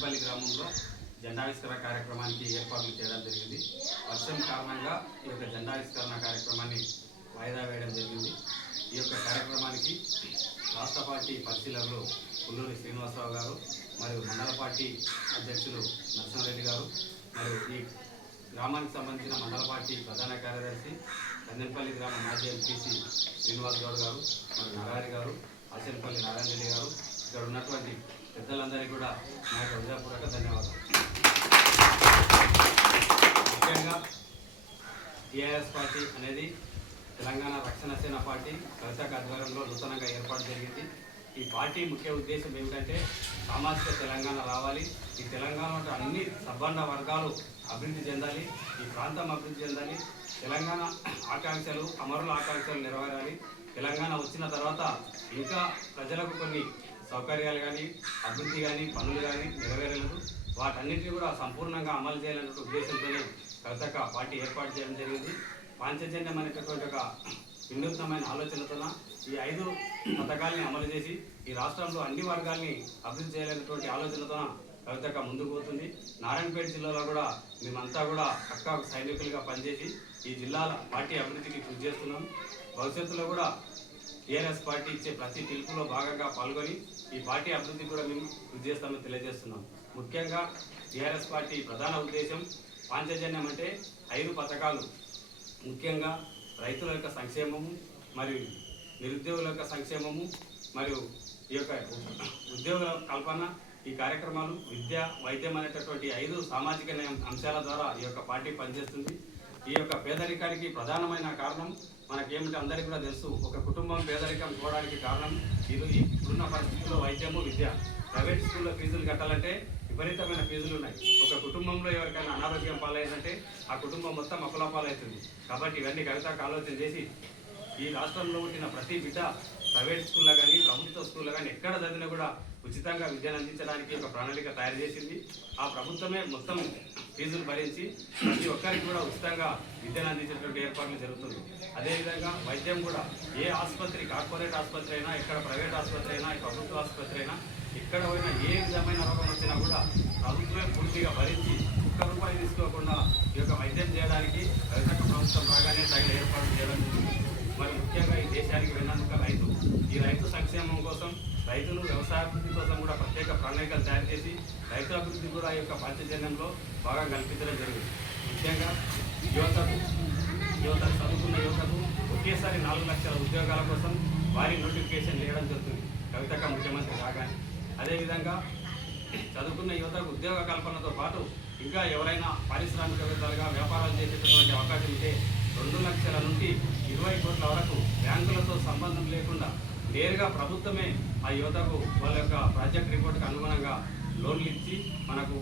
కందెంపల్లి గ్రామంలో జెండావిష్కరణ కార్యక్రమానికి ఏర్పాట్లు చేయడం జరిగింది. వర్షం కారణంగా ఈ యొక్క జెండావిష్కరణ కార్యక్రమాన్ని వాయిదా వేయడం జరిగింది. ఈ యొక్క కార్యక్రమానికి రాష్ట్ర పార్టీ పరిశీలకులు పుల్లూరి శ్రీనివాసరావు గారు మరియు మండల పార్టీ అధ్యక్షులు నరసింహారెడ్డి గారు మరియు ఈ గ్రామానికి సంబంధించిన మండల పార్టీ ప్రధాన కార్యదర్శి కందెంపల్లి గ్రామ మాజీ ఎంపీసీ శ్రీనివాస్ గౌడ్ గారు మరియు నరహరి గారు, ఆశంపల్లి నారాయణ రెడ్డి గారు, ఇక్కడ ఉన్నటువంటి పెద్దలందరికీ కూడా నా యొక్క హృదయపూర్వక ధన్యవాదాలు. ముఖ్యంగా టీఆర్ఎస్ పార్టీ అనేది తెలంగాణ రక్షణ సేన పార్టీ కవితక ఆధ్వర్యంలో నూతనంగా ఏర్పాటు జరిగింది. ఈ పార్టీ ముఖ్య ఉద్దేశం ఏమిటంటే సామాజిక తెలంగాణ రావాలి, ఈ తెలంగాణలో అన్ని సబ్బండ వర్గాలు అభివృద్ధి చెందాలి, ఈ ప్రాంతం అభివృద్ధి చెందాలి, తెలంగాణ ఆకాంక్షలు అమరుల ఆకాంక్షలు నెరవేరాలి. తెలంగాణ వచ్చిన తర్వాత ఇంకా ప్రజలకు కొన్ని సౌకర్యాలు కానీ అభివృద్ధి కానీ పనులు కానీ నెరవేరలేదు, వాటన్నిటిని కూడా సంపూర్ణంగా అమలు చేయాలనే ఉద్దేశంతోనే కవితక పార్టీ ఏర్పాటు చేయడం జరిగింది. పాంచజన్యం అనేటటువంటి ఒక వినూత్నమైన ఆలోచనతో ఈ 5 పథకాలని అమలు చేసి ఈ రాష్ట్రంలో అన్ని వర్గాల్ని అభివృద్ధి చేయాలనేటువంటి ఆలోచనతో కవితక ముందుకు పోతుంది. నారాయణపేట జిల్లాలో కూడా మేమంతా కూడా పక్కా సైనికులుగా పనిచేసి ఈ జిల్లాల పార్టీ అభివృద్ధికి కృషి చేస్తున్నాం. భవిష్యత్తులో కూడా టీఆర్ఎస్ పార్టీ ఇచ్చే ప్రతి పిలుపులో భాగంగా పాల్గొని ఈ పార్టీ అభివృద్ధి కూడా మేము కృషి చేస్తామని తెలియజేస్తున్నాం. ముఖ్యంగా టీఆర్ఎస్ పార్టీ ప్రధాన ఉద్దేశం పాంచజన్యం అంటే 5 పథకాలు, ముఖ్యంగా రైతుల యొక్క సంక్షేమము మరియు నిరుద్యోగుల యొక్క సంక్షేమము మరియు ఈ యొక్క ఉద్యోగుల కల్పన, ఈ కార్యక్రమాలు విద్య, వైద్యం అనేటటువంటి 5 సామాజిక అంశాల ద్వారా ఈ యొక్క పార్టీ పనిచేస్తుంది. ఈ యొక్క పేదరికానికి ప్రధానమైన కారణం మనకేమిటి అందరికీ కూడా తెలుసు. ఒక కుటుంబం పేదరికం పోవడానికి కారణం ఇప్పుడున్న పరిస్థితుల్లో వైద్యము, విద్య. ప్రైవేట్ స్కూల్లో ఫీజులు కట్టాలంటే విపరీతమైన ఫీజులు ఉన్నాయి. ఒక కుటుంబంలో ఎవరికైనా అనారోగ్యం పాలైందంటే ఆ కుటుంబం మొత్తం అప్పులపాలవుతుంది. కాబట్టి ఇవన్నీ కవితకు ఆలోచన చేసి ఈ రాష్ట్రంలో పుట్టిన ప్రతి బిడ్డ ప్రైవేట్ స్కూల్లో కానీ ప్రభుత్వ స్కూల్లో కానీ ఎక్కడ చదివినా కూడా ఉచితంగా విద్యను అందించడానికి ఒక ప్రణాళిక తయారు చేసింది. ఆ ప్రభుత్వమే మొత్తం ఫీజులు భరించి ప్రతి ఒక్కరికి కూడా ఉచితంగా విద్యను అందించేటువంటి ఏర్పాట్లు జరుగుతుంది. అదేవిధంగా వైద్యం కూడా ఏ ఆసుపత్రి, కార్పొరేట్ ఆసుపత్రి అయినా, ఎక్కడ ప్రైవేట్ ఆసుపత్రి అయినా, ప్రభుత్వ ఆసుపత్రి అయినా, ఎక్కడ పోయినా ఏ విధమైన రోగం వచ్చినా కూడా ప్రభుత్వమే పూర్తిగా భరించి ₹1 తీసుకోకుండా ఈ యొక్క వైద్యం చేయడానికి కవితక ప్రభుత్వం రాగానే తగిన ఏర్పాట్లు చేయడం. మరి ముఖ్యంగా ఈ దేశానికి వెన్నెముక రైతు. ఈ రైతు సంక్షేమం కోసం, రైతులు వ్యవసాయాభివృద్ధి కోసం కూడా ప్రత్యేక ప్రణాళికలు తయారు చేసి రైతు అభివృద్ధి కూడా ఈ యొక్క పాంచజన్యంలో భాగం కల్పించడం జరిగింది. ముఖ్యంగా యువతకు చదువుకున్న యువతకు ఒకేసారి 4 లక్షల ఉద్యోగాల కోసం వారి నోటిఫికేషన్ వేయడం జరుగుతుంది కవితక ముఖ్యమంత్రి కాగానే. అదేవిధంగా చదువుకున్న యువతకు ఉద్యోగ కల్పనతో పాటు ఇంకా ఎవరైనా పారిశ్రామికవేత్తలుగా వ్యాపారాలు చేసేటటువంటి అవకాశం ఉంటే 2 లక్షల నుండి 20 కోట్ల వరకు బ్యాంకులతో సంబంధం లేకుండా నేరుగా ప్రభుత్వమే ఆ యువతకు వాళ్ళ యొక్క ప్రాజెక్ట్ రిపోర్ట్కి అనుగుణంగా లోన్లు ఇచ్చి మనకు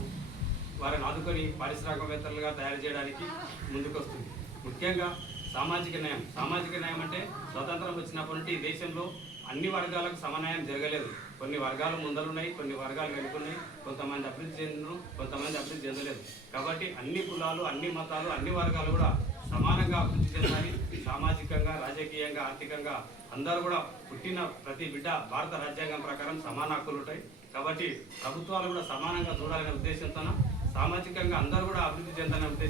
వారిని ఆదుకొని పారిశ్రామికవేత్తలుగా తయారు చేయడానికి ముందుకొస్తుంది. ముఖ్యంగా సామాజిక న్యాయం అంటే స్వతంత్రం వచ్చినప్పటి నుండి దేశంలో అన్ని వర్గాలకు సమన్యాయం జరగలేదు. కొన్ని వర్గాలు ముందరున్నాయి, కొన్ని వర్గాలు వెనుకున్నాయి, కొంతమంది అభివృద్ధి చెందిన, కొంతమంది అభివృద్ధి చెందలేదు. కాబట్టి అన్ని కులాలు, అన్ని మతాలు, అన్ని వర్గాలు కూడా సమానంగా అభివృద్ధి చెందాలి. సామాజికంగా, రాజకీయంగా, ఆర్థికంగా అందరూ కూడా పుట్టిన ప్రతి బిడ్డ భారత రాజ్యాంగం ప్రకారం సమాన హక్కులు ఉంటాయి. కాబట్టి ప్రభుత్వాలు కూడా సమానంగా చూడాలనే ఉద్దేశంతో సామాజికంగా అందరూ కూడా అభివృద్ధి చెందాలనే ఉద్దేశం